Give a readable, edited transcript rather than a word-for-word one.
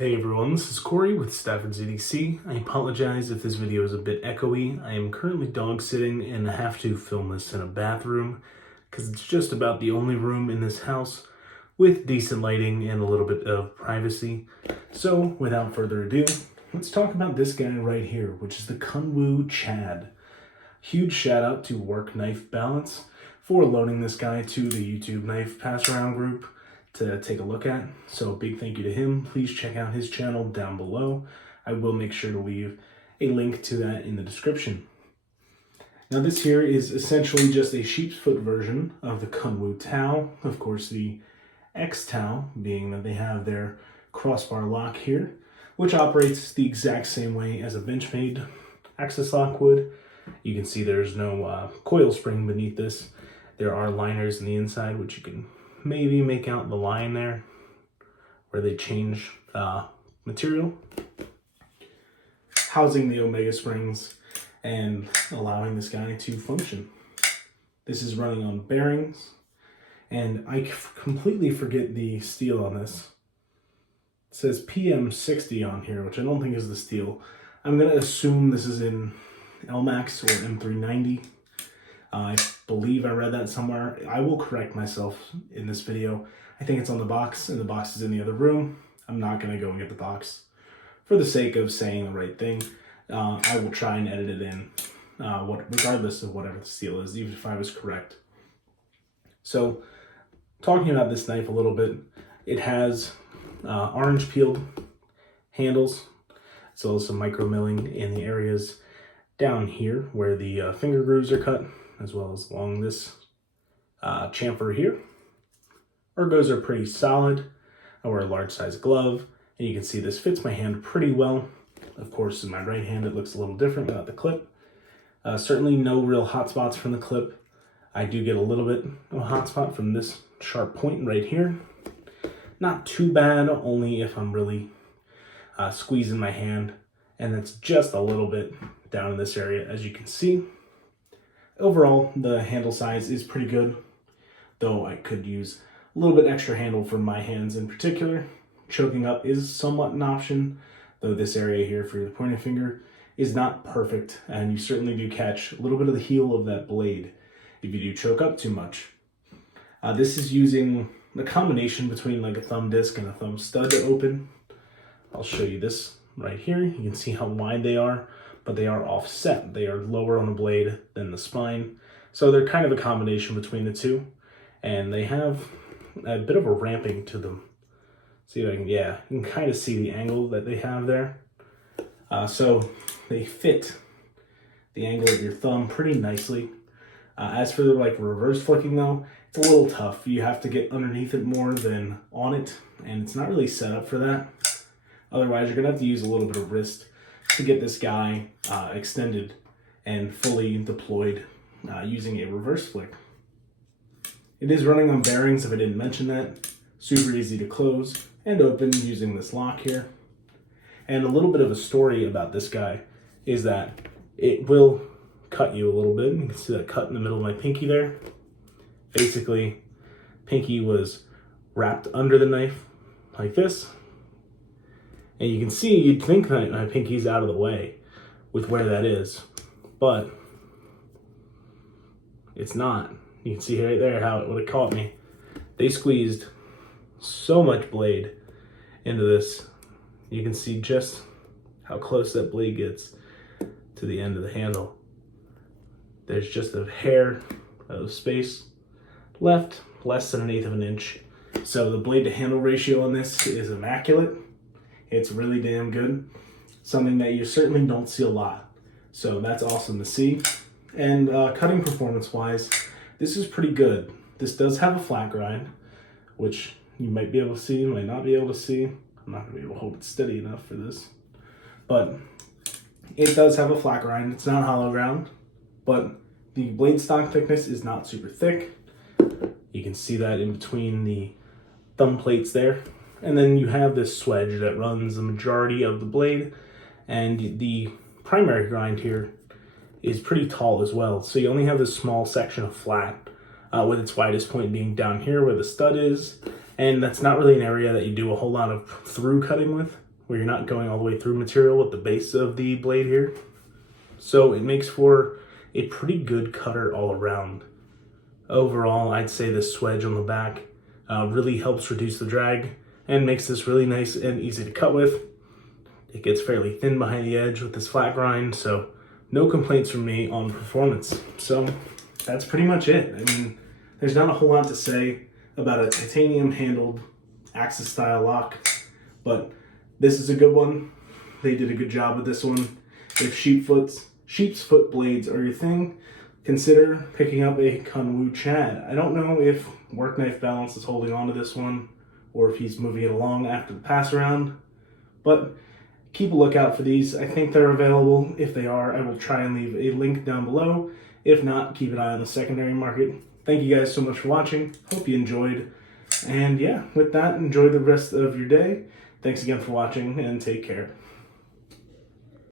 Hey everyone, this is Corey with Stafford ZDC. I apologize if this video is a bit echoey. I am currently dog sitting and have to film this in a bathroom because it's just about the only room in this house with decent lighting and a little bit of privacy. So without further ado, let's talk about this guy right here, which is the Kunwu Chad. Huge shout out to Work Knife Balance for loaning this guy to the YouTube Knife Pass Around group to take a look at. So a big thank you to him. Please check out his channel down below. I will make sure to leave a link to that in the description. Now this here is essentially just a sheep's foot version of the Kunwu Tao. Of course the X Tao being that they have their crossbar lock here, which operates the exact same way as a Benchmade access lock would. You can see there's no coil spring beneath this. There are liners on the inside, which you can maybe make out the line there where they change material, housing the Omega springs and allowing this guy to function. This is running on bearings, and I completely forget the steel on this. It says PM60 on here, which I don't think is the steel. I'm going to assume this is in LMAX or M390. I believe I read that somewhere. I will correct myself in this video. I think it's on the box, and the box is in the other room. I'm not going to go and get the box for the sake of saying the right thing. I will try and edit it in, regardless of whatever the steel is, even if I was correct. So, talking about this knife a little bit, it has orange peeled handles, as well as some micro milling in the areas down here where the finger grooves are cut, as well as along this chamfer here. Ergos are pretty solid. I wear a large size glove, and you can see this fits my hand pretty well. Of course, in my right hand, it looks a little different without the clip. Certainly no real hot spots from the clip. I do get a little bit of a hot spot from this sharp point right here. Not too bad, only if I'm really squeezing my hand, and that's just a little bit down in this area, as you can see. Overall, the handle size is pretty good, though I could use a little bit extra handle for my hands in particular. Choking up is somewhat an option, though this area here for the pointer finger is not perfect, and you certainly do catch a little bit of the heel of that blade if you do choke up too much. This is using a combination between like a thumb disc and a thumb stud to open. I'll show you this right here. You can see how wide they are, but they are offset. They are lower on the blade than the spine. So they're kind of a combination between the two, and they have a bit of a ramping to them. See if I can, yeah, you can kind of see the angle that they have there. So they fit the angle of your thumb pretty nicely. As for the reverse flicking though, it's a little tough. You have to get underneath it more than on it, and it's not really set up for that. Otherwise, you're gonna have to use a little bit of wrist to get this guy extended and fully deployed using a reverse flick. It is running on bearings, if I didn't mention that. Super easy to close and open using this lock here. And a little bit of a story about this guy is that it will cut you a little bit. You can see that cut in the middle of my pinky there. Basically, pinky was wrapped under the knife like this. And you can see, you'd think that my pinky's out of the way with where that is, but it's not. You can see right there how it would have caught me. They squeezed so much blade into this. You can see just how close that blade gets to the end of the handle. There's just a hair of space left, less than 1/8 of an inch. So the blade to handle ratio on this is immaculate. It's really damn good. Something that you certainly don't see a lot. So that's awesome to see. And cutting performance wise, this is pretty good. This does have a flat grind, which you might be able to see, might not be able to see. I'm not gonna be able to hold it steady enough for this. But it does have a flat grind. It's not hollow ground, but the blade stock thickness is not super thick. You can see that in between the thumb plates there. And then you have this swedge that runs the majority of the blade, and the primary grind here is pretty tall as well. So you only have this small section of flat, with its widest point being down here where the stud is, and that's not really an area that you do a whole lot of through cutting with. where you're not going all the way through material at the base of the blade here. So it makes for a pretty good cutter all around. Overall, I'd say this swedge on the back really helps reduce the drag and makes this really nice and easy to cut with. It gets fairly thin behind the edge with this flat grind, so no complaints from me on performance. So that's pretty much it. I mean, there's not a whole lot to say about a titanium handled Axis style lock, but this is a good one. They did a good job with this one. If sheep's foot blades are your thing, consider picking up a Kunwu Chad. I don't know if Work Knife Balance is holding on to this one or if he's moving it along after the pass around, but keep a lookout for these. I think they're available. If they are, I will try and leave a link down below. If not, keep an eye on the secondary market. Thank you guys so much for watching. Hope you enjoyed. And yeah, with that, enjoy the rest of your day. Thanks again for watching and take care.